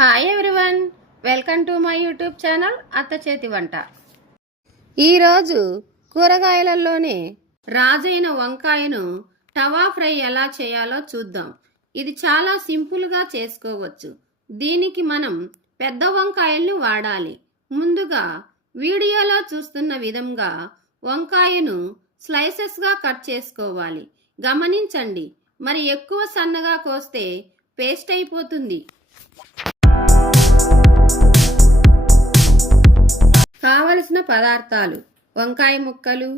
Hi everyone, welcome to my YouTube channel అత్త చేతి వంట. ఈరోజు కూరగాయలలోనే రాజైన వంకాయను తవా ఫ్రై ఎలా చేయాలో చూద్దాం. ఇది చాలా సింపుల్గా చేసుకోవచ్చు. దీనికి మనం పెద్ద వంకాయలను వాడాలి. ముందుగా వీడియోలో చూస్తున్న విధంగా వంకాయను స్లైసెస్గా కట్ చేసుకోవాలి. గమనించండి, మరి ఎక్కువ సన్నగా కోస్తే పేస్ట్ అయిపోతుంది. కావలసిన పదార్థాలు: వంకాయ ముక్కలు,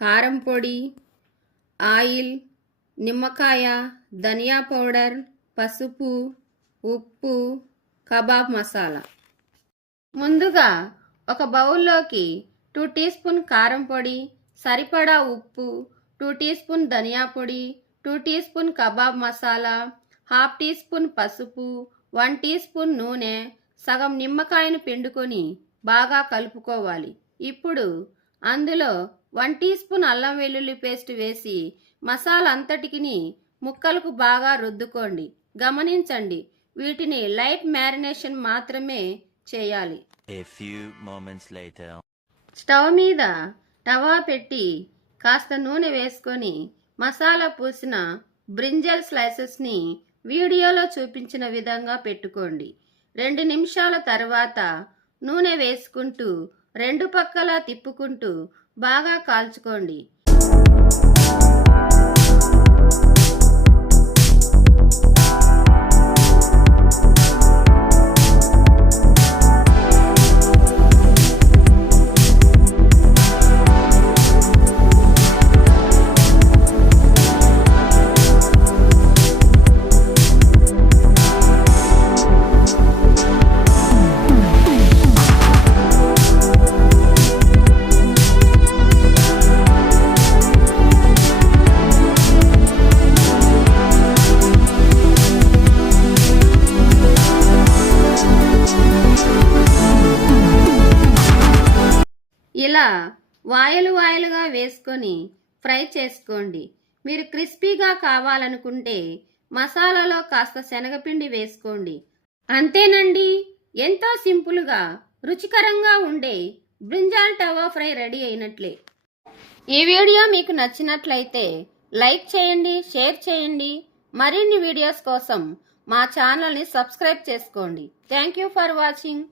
కారం పొడి, ఆయిల్, నిమ్మకాయ, ధనియా పౌడర్, పసుపు, ఉప్పు, కబాబ్ మసాలా. ముందుగా ఒక బౌల్లోకి 2 టీ స్పూన్ కారం పొడి, సరిపడా ఉప్పు, 2 టీ స్పూన్ ధనియా పొడి, 2 teaspoon kebab masala, 1/2 teaspoon పసుపు, 1 టీ స్పూన్ నూనె, సగం నిమ్మకాయను పిండుకొని బాగా కలుపుకోవాలి. ఇప్పుడు అందులో 1 టీ స్పూన్ అల్లం వెల్లుల్లి పేస్ట్ వేసి మసాలా అంతటికి ముక్కలకు బాగా రుద్దుకోండి. గమనించండి, వీటిని లైట్ మ్యారినేషన్ మాత్రమే చేయాలి. స్టవ్ మీద తవా పెట్టి కాస్త నూనె వేసుకొని మసాలా పూసిన బ్రింజల్ స్లైసెస్ని వీడియోలో చూపించిన విధంగా పెట్టుకోండి. 2 నిమిషాల తర్వాత నూనె వేసుకుంటూ 2 పక్కలా తిప్పుకుంటూ బాగా కాల్చుకోండి. ఇలా వాయలుగా వేసుకొని ఫ్రై చేసుకోండి. మీరు క్రిస్పీగా కావాలనుకుంటే మసాలాలో కాస్త శనగపిండి వేసుకోండి. అంతేనండి, ఎంతో సింపుల్గా రుచికరంగా ఉండే బ్రింజాల్ తవా ఫ్రై రెడీ అయినట్లే. ఈ వీడియో మీకు నచ్చినట్లయితే లైక్ చేయండి, షేర్ చేయండి. మరిన్ని వీడియోస్ కోసం మా ఛానల్ని సబ్స్క్రైబ్ చేసుకోండి. Thank you for watching.